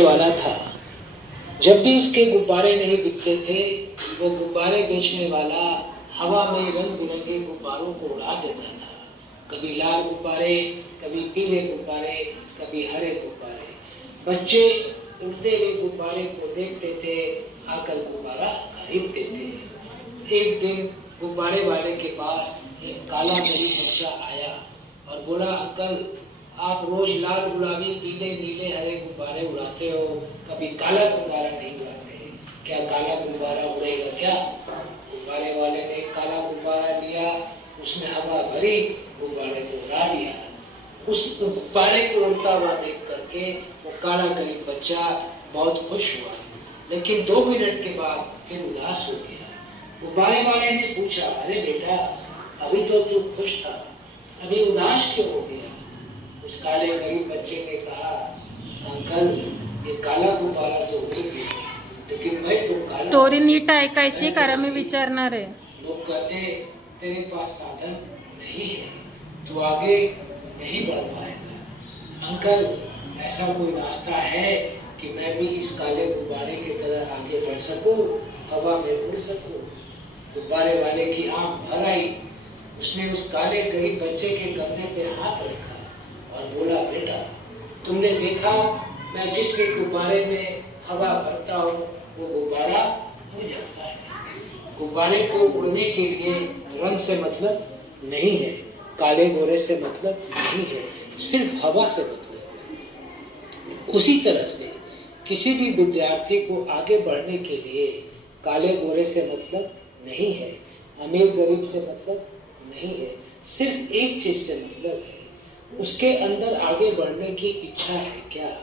वाला था। जब भी उसके गुब्बारे नहीं बिकते थे, वो गुब्बारे बेचने वाला हवा में रंग बिरंगे गुब्बारों को उड़ा देता था। कभी लाल गुब्बारे, कभी पीले गुब्बारे, कभी हरे गुब्बारे। बच्चे उड़ते हुए गुब्बारे को देखते थे, आकर गुब्बारा खरीदते थे। एक दिन गुब्बारे वाले के पास एक काला गरीब बच्चा आया और बोला, अंकल आप रोज लाल गुलाबी पीले नीले हरे गुब्बारे उड़ाते हो, कभी काला गुब्बारा नहीं उड़ाते, क्या काला गुब्बारा उड़ेगा क्या? गुब्बारे वाले ने काला गुब्बारा लिया, उसमें हवा भरी, गुब्बारे को उड़ा दिया। उस गुब्बारे को उड़ता हुआ देख करके वो काला गरीब बच्चा बहुत खुश हुआ, लेकिन 2 मिनट के बाद फिर उदास हो गया। गुब्बारे वाले ने पूछा, अरे बेटा अभी तो तू खुश था, अभी उदास क्यों हो गया? उस काले गरीब बच्चे ने कहा, अंकल ये काला गुब्बारा तो उड़ गया, लेकिन मैं तो काला। स्टोरी नीट ऐकायची कारण मी विचारणार आहे। लोग कहते तेरे पास साधन नहीं है, तू आगे नहीं बढ़ पाएगा। अंकल ऐसा कोई रास्ता है कि मैं भी इस काले गुब्बारे की तरह आगे बढ़ सकूं, हवा में उड़ सकूं? गुब्बारे वाले की आंख भर आई, उसने उस काले गरीब बच्चे के कंधे पे हाथ रखा और बोला, बेटा तुमने देखा मैं जिस भी गुब्बारे में हवा भरता हूँ वो गुब्बारा उड़ जाता है। गुब्बारे को उड़ने के लिए रंग से मतलब नहीं है, काले गोरे से मतलब नहीं है, सिर्फ हवा से मतलब है। उसी तरह से किसी भी विद्यार्थी को आगे बढ़ने के लिए काले गोरे से मतलब नहीं है, अमीर गरीब से मतलब नहीं है, सिर्फ एक चीज से मतलब है, उसके अंदर आगे बढ़ने की इच्छा है क्या,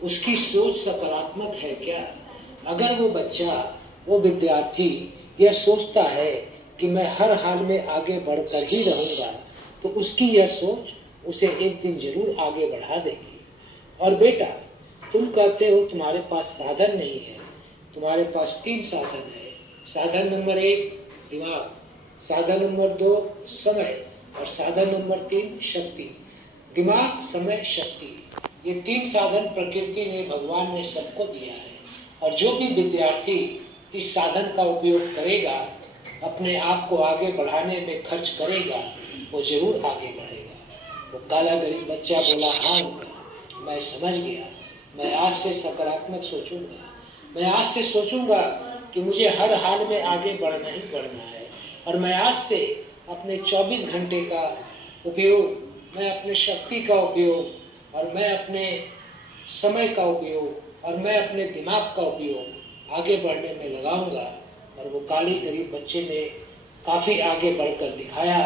उसकी सोच सकारात्मक है क्या? अगर वो बच्चा, वो विद्यार्थी यह सोचता है कि मैं हर हाल में आगे बढ़कर ही रहूंगा, तो उसकी यह सोच उसे एक दिन जरूर आगे बढ़ा देगी। और बेटा तुम कहते हो तुम्हारे पास साधन नहीं है, तुम्हारे पास 3 साधन है। साधन नंबर 1 दिमाग, साधन नंबर 2 समय और साधन नंबर 3 शक्ति। दिमाग, समय, शक्ति, ये 3 साधन प्रकृति ने, भगवान ने सबको दिया है। और जो भी विद्यार्थी इस साधन का उपयोग करेगा, अपने आप को आगे बढ़ाने में खर्च करेगा, वो जरूर आगे बढ़ेगा। वो काला गरीब बच्चा बोला, हाँ अंकल मैं समझ गया, मैं आज से सकारात्मक सोचूंगा, मैं आज से सोचूंगा कि मुझे हर हाल में आगे बढ़ना ही बढ़ना है। और मैं आज से अपने 24 घंटे का उपयोग, मैं अपने शक्ति का उपयोग और मैं अपने समय का उपयोग और मैं अपने दिमाग का उपयोग आगे बढ़ने में लगाऊंगा। और वो काले गरीब बच्चे ने काफ़ी आगे बढ़कर दिखाया।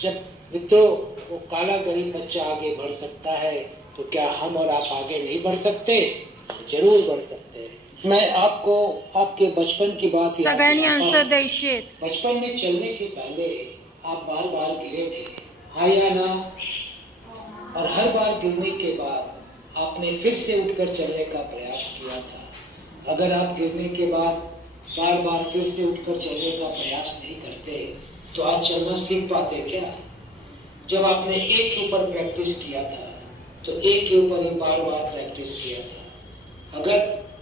जब मित्रों वो काला गरीब बच्चा आगे बढ़ सकता है, तो क्या हम और आप आगे नहीं बढ़ सकते? जरूर बढ़ सकते हैं। मैं आपको आपके बचपन की बात सगळ्यांनी आन्सर द्यायचे। बचपन में चलने के पहले आप बार बार गिरे थे, हाँ या ना? और हर बार गिरने के बाद आपने फिर से उठकर चलने का प्रयास किया था। अगर आप गिरने के बाद बार बार फिर से उठकर चलने का प्रयास नहीं करते, तो आज चलना सीख पाते क्या? जब आपने एक के ऊपर प्रैक्टिस किया था, तो एक के ऊपर ही बार बार प्रैक्टिस किया था। अगर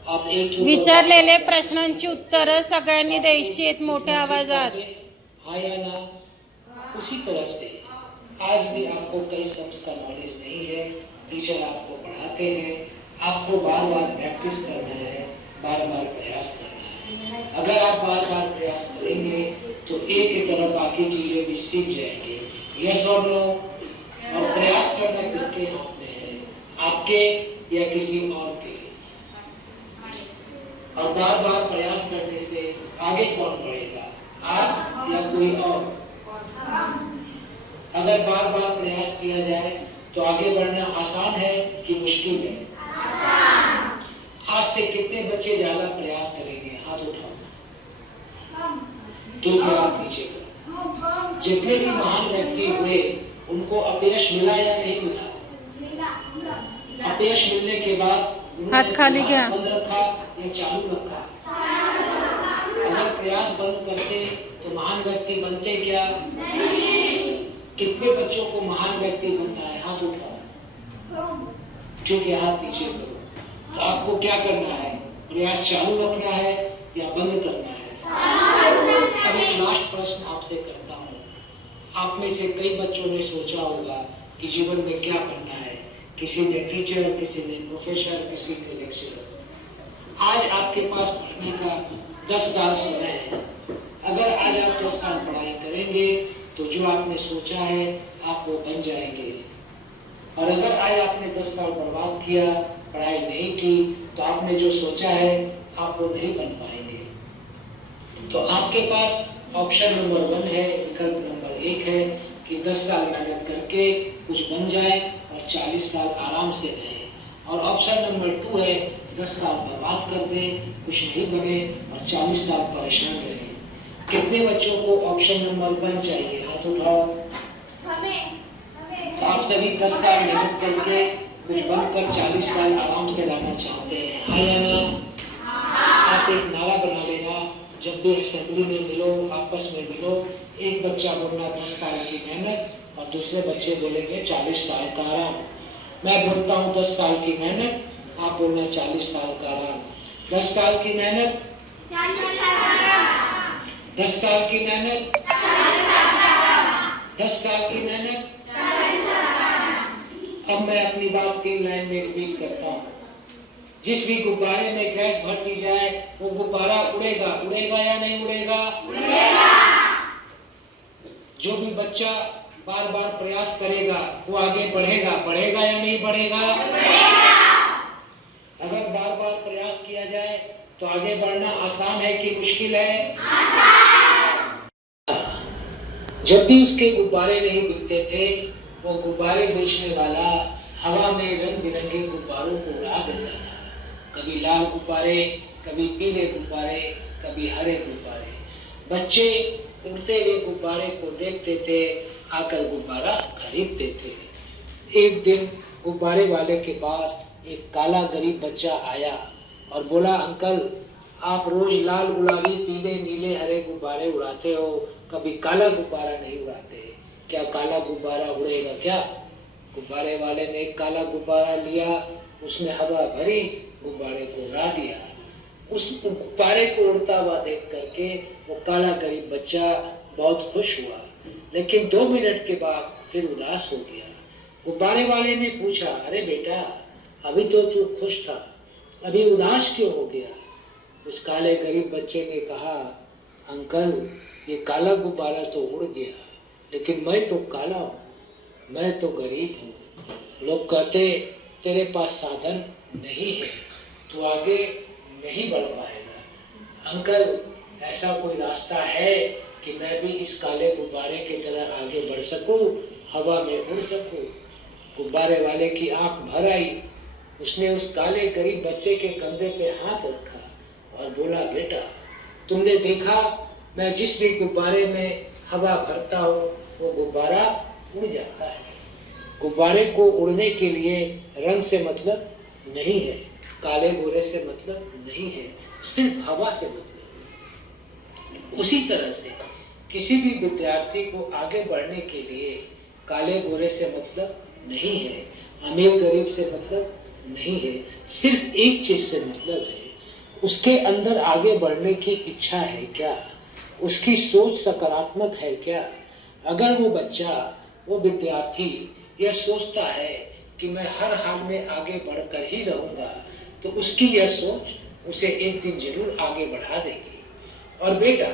आप एक विचारलेले प्रश्नांची उत्तरं सगळ्यांनी द्यायची आहेत मोठ्या आवाजात, हाँ या ना? उसी तरह से आज भी आपको कई शब्द का नॉलेज नहीं है, टीचर आपको पढ़ाते हैं, आपको बार बार प्रैक्टिस करना है, बार बार प्रयास करना है। अगर आप बार बार प्रयास करेंगे तो एक की तरफ बाकी चीजें भी सीख जाएंगे। यस और नो? और प्रयास करना किसके हाथ में है, आपके या किसी और के? और बार बार प्रयास करने से आगे कौन बढ़ेगा, आप या कोई और? अगर बार बार प्रयास किया जाए तो आगे बढ़ना आसान है कि मुश्किल है? आसान। आज से कितने बच्चे ज्यादा प्रयास करेंगे, हाथ उठाओ। तो हाथ नीचे करो। जितने भी महान व्यक्ति हुए उनको अपयश मिला या नहीं मिला? अपयश मिलने के बाद हाथ खाली गया, बंद रखा या चालू रखा? अगर प्रयास बंद करते तो महान व्यक्ति बनते क्या? कितने बच्चों को महान व्यक्ति बनना है, हाथ उठाओ। ठीक है, हाथ नीचे करो। तो आपको क्या करना है? प्रयास चालू रखना है या बंद करना है? अब एक लास्ट प्रश्न आपसे करता हूँ। आप में से कई बच्चों ने सोचा होगा कि जीवन में क्या बनना है। किसी ने टीचर, किसी ने प्रोफेसर, किसी ने लेक्चरर। आज आपके पास पढ़ने का 10 साल समय है। अगर आज आप 10 साल पढ़ाई करेंगे तो जो आपने सोचा है आप वो बन जाएंगे। और अगर आज आपने 10 साल बर्बाद किया, पढ़ाई नहीं की, तो आपने जो सोचा है आप वो नहीं बन पाएंगे। तो आपके पास ऑप्शन नंबर 1 है, विकल्प नंबर 1 है कि 10 साल मेहनत करके कुछ बन जाए और 40 साल आराम से रहे। और ऑप्शन नंबर 2 है 10 साल बर्बाद कर दे, कुछ नहीं बने और 40 साल परेशान रहे। कितने बच्चों को ऑप्शन नंबर 1 चाहिए? हाथ उठाओ। तो आप सभी 10 साल मेहनत करके कुछ बनकर 40 साल आराम से रहना चाहते हैं, हाँ या ना? आप एक नारा बना लेना, जब भी असेंबली में मिलो, आपस में मिलो, एक बच्चा बोलना 10 साल की मेहनत और दूसरे बच्चे बोलेंगे 40 साल का आराम। मैं बोलता हूँ 10 साल की मेहनत, आप बोलना 40 साल का आराम। 10 साल की मेहनत, 10 साल की मेहनत, 10 साल की मेहनत। अब मैं अपनी बात 3 लाइन में रिपीट करता हूँ। जिस भी गुब्बारे में गैस भर दी जाए वो गुब्बारा उड़ेगा, उड़ेगा या नहीं उड़ेगा? उड़ेगा। जो भी बच्चा बार बार प्रयास करेगा वो आगे बढ़ेगा, बढ़ेगा या नहीं बढ़ेगा? बढ़ेगा। अगर बार बार प्रयास किया जाए तो आगे बढ़ना आसान है कि मुश्किल है? आसान। जब भी उसके गुब्बारे नहीं बिकते थे, वो गुब्बारे बेचने वाला हवा में रंग बिरंगे गुब्बारों को उड़ा देता था। कभी लाल गुब्बारे, कभी पीले गुब्बारे, कभी हरे गुब्बारे। बच्चे उड़ते हुए गुब्बारे को देखते थे, आकर गुब्बारा खरीदते थे। एक दिन गुब्बारे वाले के पास एक काला गरीब बच्चा आया और बोला, अंकल आप रोज लाल, गुलाबी, पीले, नीले, हरे गुब्बारे उड़ाते हो, कभी काला गुब्बारा नहीं उड़ाते, क्या काला गुब्बारा उड़ेगा क्या? गुब्बारे वाले ने एक काला गुब्बारा लिया, उसमें हवा भरी, गुब्बारे को उड़ा दिया। उस गुब्बारे को उड़ता हुआ देख करके वो काला गरीब बच्चा बहुत खुश हुआ, लेकिन 2 मिनट के बाद फिर उदास हो गया। गुब्बारे वाले ने पूछा, अरे बेटा अभी तो तू खुश था, अभी उदास क्यों हो गया? उस काले गरीब बच्चे ने कहा, अंकल ये काला गुब्बारा तो उड़ गया, लेकिन मैं तो काला हूँ, मैं तो गरीब हूँ। लोग कहते तेरे पास साधन नहीं है, तू आगे नहीं बढ़ पाएगा। अंकल ऐसा कोई रास्ता है कि मैं भी इस काले गुब्बारे की तरह आगे बढ़ सकूं, हवा में उड़ सकूं? गुब्बारे वाले की आंख भर आई। उसने उस काले गरीब बच्चे के कंधे पे हाथ रखा और बोला, बेटा तुमने देखा मैं जिस भी गुब्बारे में हवा भरता हूँ वो गुब्बारा उड़ जाता है। गुब्बारे को उड़ने के लिए रंग से मतलब नहीं है, काले गोरे से मतलब नहीं है, सिर्फ हवा से मतलब। उसी तरह से किसी भी विद्यार्थी को आगे बढ़ने के लिए काले गोरे से मतलब नहीं है, अमीर गरीब से मतलब नहीं है, सिर्फ एक चीज से मतलब है, उसके अंदर आगे बढ़ने की इच्छा है क्या, उसकी सोच सकारात्मक है क्या। अगर वो बच्चा, वो विद्यार्थी यह सोचता है कि मैं हर हाल में आगे बढ़कर ही रहूंगा, तो उसकी यह सोच उसे एक दिन जरूर आगे बढ़ा देगी। और बेटा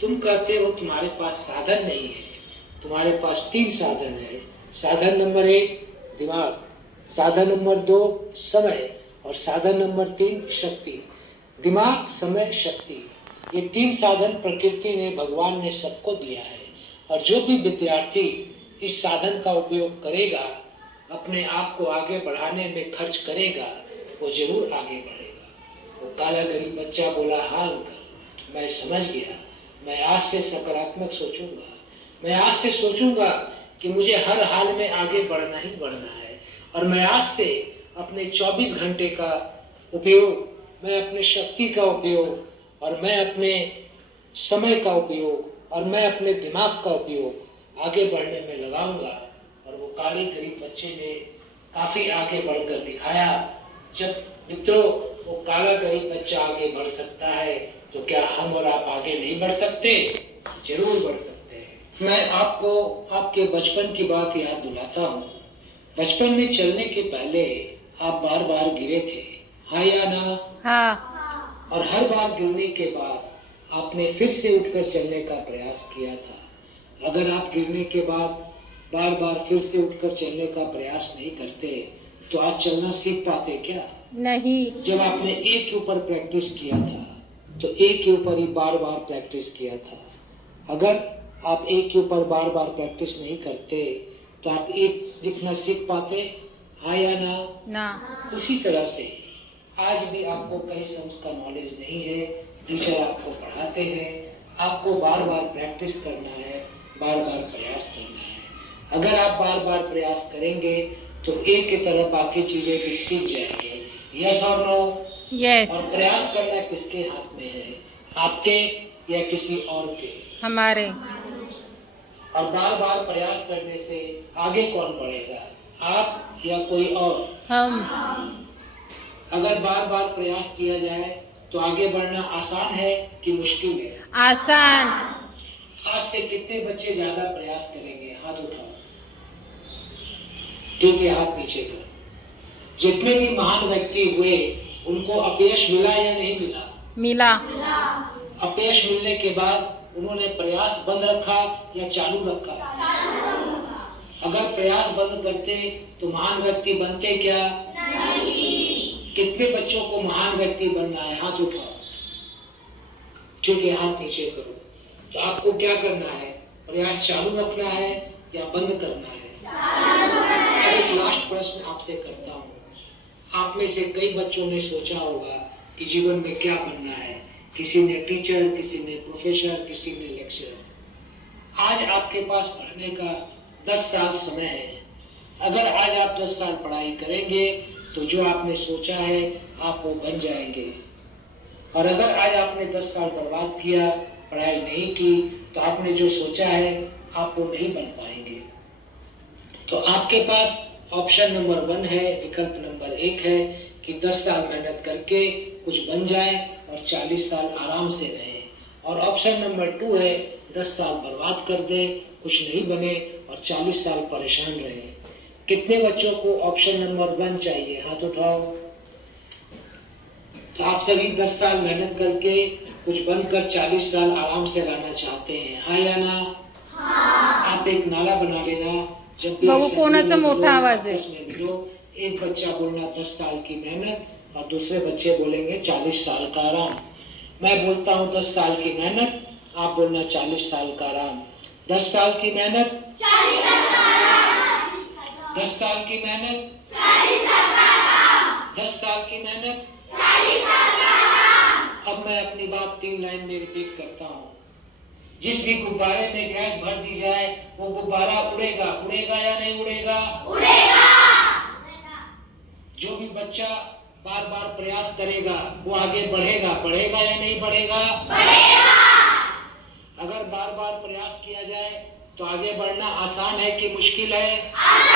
तुम कहते हो तुम्हारे पास साधन नहीं है, तुम्हारे पास 3 साधन है। साधन नंबर 1 दिमाग, साधन नंबर 2 समय और साधन नंबर 3 शक्ति। दिमाग, समय, शक्ति, ये 3 साधन प्रकृति ने, भगवान ने सबको दिया है। और जो भी विद्यार्थी इस साधन का उपयोग करेगा, अपने आप को आगे बढ़ाने में खर्च करेगा, वो जरूर आगे बढ़ेगा। वो काला गरीब बच्चा बोला, हाँ अंकल मैं समझ गया, मैं आज से सकारात्मक सोचूंगा, मैं आज से सोचूंगा कि मुझे हर हाल में आगे बढ़ना ही बढ़ना है। और मैं आज से अपने 24 घंटे का उपयोग, मैं अपने शक्ति का उपयोग और मैं अपने समय का उपयोग और मैं अपने दिमाग का उपयोग आगे बढ़ने में लगाऊंगा। और वो काले गरीब बच्चे ने काफी आगे बढ़कर दिखाया। जब मित्रों वो काला गरीब बच्चा आगे बढ़ सकता है, तो क्या हम और आप आगे नहीं बढ़ सकते? जरूर बढ़ सकते हैं। मैं आपको आपके बचपन की बात याद दिलाता हूँ। बचपन में चलने के पहले आप बार बार गिरे थे, हाँ या ना? हाँ। और हर बार गिरने के बाद आपने फिर से उठकर चलने का प्रयास किया था। अगर आप गिरने के बाद बार बार फिर से उठकर चलने का प्रयास नहीं करते तो आज चलना सीख पाते क्या? नहीं। जब आपने एक के ऊपर प्रैक्टिस किया था तो एक के ऊपर ही बार बार प्रैक्टिस किया था। अगर आप एक के ऊपर बार बार प्रैक्टिस नहीं करते तो आप एक दिखना सीख पाते, हाँ या ना? ना। उसी तरह से आज भी आपको कई सम्स का नॉलेज नहीं है, टीचर आपको पढ़ाते हैं, आपको बार बार प्रैक्टिस करना है, बार बार प्रयास करना है। अगर आप बार बार प्रयास करेंगे तो एक की तरह बाकी चीजें भी सीख जाएंगे। यस और नो? यस। और प्रयास करना किसके हाथ में है, आपके या किसी और के? हमारे। और बार बार प्रयास करने से आगे कौन बढ़ेगा, आप या कोई और? हम। अगर बार बार प्रयास किया जाए तो आगे बढ़ना आसान है कि मुश्किल है? आसान। आज से कितने बच्चे ज्यादा प्रयास करेंगे, हाथ उठाओ। ठीक है, हाथ नीचे करो। जितने भी महान व्यक्ति हुए उनको अपयश मिला या नहीं मिला? मिला। अपयश मिलने के बाद उन्होंने प्रयास बंद रखा या चालू रखा? अगर प्रयास बंद करते तो महान व्यक्ति बनते क्या? कितने बच्चों को महान व्यक्ति बनना है, हाथ उठाओ। ठीक है, हाथ नीचे करो। तो आपको क्या करना है, प्रयास चालू रखना है या बंद करना है? अब एक लास्ट प्रश्न आपसे करता हूँ। आप में से कई बच्चों ने सोचा होगा कि जीवन में क्या बनना है। किसी ने टीचर, किसी ने प्रोफेसर, किसी ने लेक्चरर। आज आपके पास पढ़ने का 10 साल समय है। अगर आज आप 10 साल पढ़ाई करेंगे तो जो आपने सोचा है आप वो बन जाएंगे। और अगर आज आपने 10 साल बर्बाद किया, पढ़ाई नहीं की, तो आपने जो सोचा है आप वो नहीं बन पाएंगे। तो आपके पास ऑप्शन नंबर 1 है, विकल्प नंबर 1 है कि 10 साल मेहनत करके कुछ बन जाए और 40 साल आराम से रहे। और ऑप्शन नंबर 2 है 10 साल बर्बाद कर दे, कुछ नहीं बने और 40 साल परेशान रहे। कितने बच्चों को ऑप्शन नंबर 1 चाहिए, हाथ उठाओ। तो आप सभी 10 साल मेहनत करके कुछ बनकर 40 साल आराम से रहना चाहते हैं, हाँ या ना? हाँ। आप एक नारा बना लेना, जब भी बघू कोणाचा मोठा आवाज आहे? एक बच्चा बोलना 10 साल की मेहनत और दूसरे बच्चे बोलेंगे 40 साल का आराम। मैं बोलता हूँ 10 साल की मेहनत, आप बोलना 40 साल का आराम। 10 साल की मेहनत, 40 साल का आराम। 10 साल की मेहनत, 40 साल का आराम। 10 साल की मेहनत, 40 साल का आराम। अब मैं अपनी बात 3 लाइन में रिपीट करता हूँ। जिस भी गुब्बारे में गैस भर दी जाए वो गुब्बारा उड़ेगा, उड़ेगा या नहीं उड़ेगा? उड़ेगा। जो भी बच्चा बार बार प्रयास करेगा वो आगे बढ़ेगा, बढ़ेगा या नहीं बढ़ेगा? बढ़ेगा। अगर बार बार प्रयास किया जाए तो आगे बढ़ना आसान है कि मुश्किल है? आसान।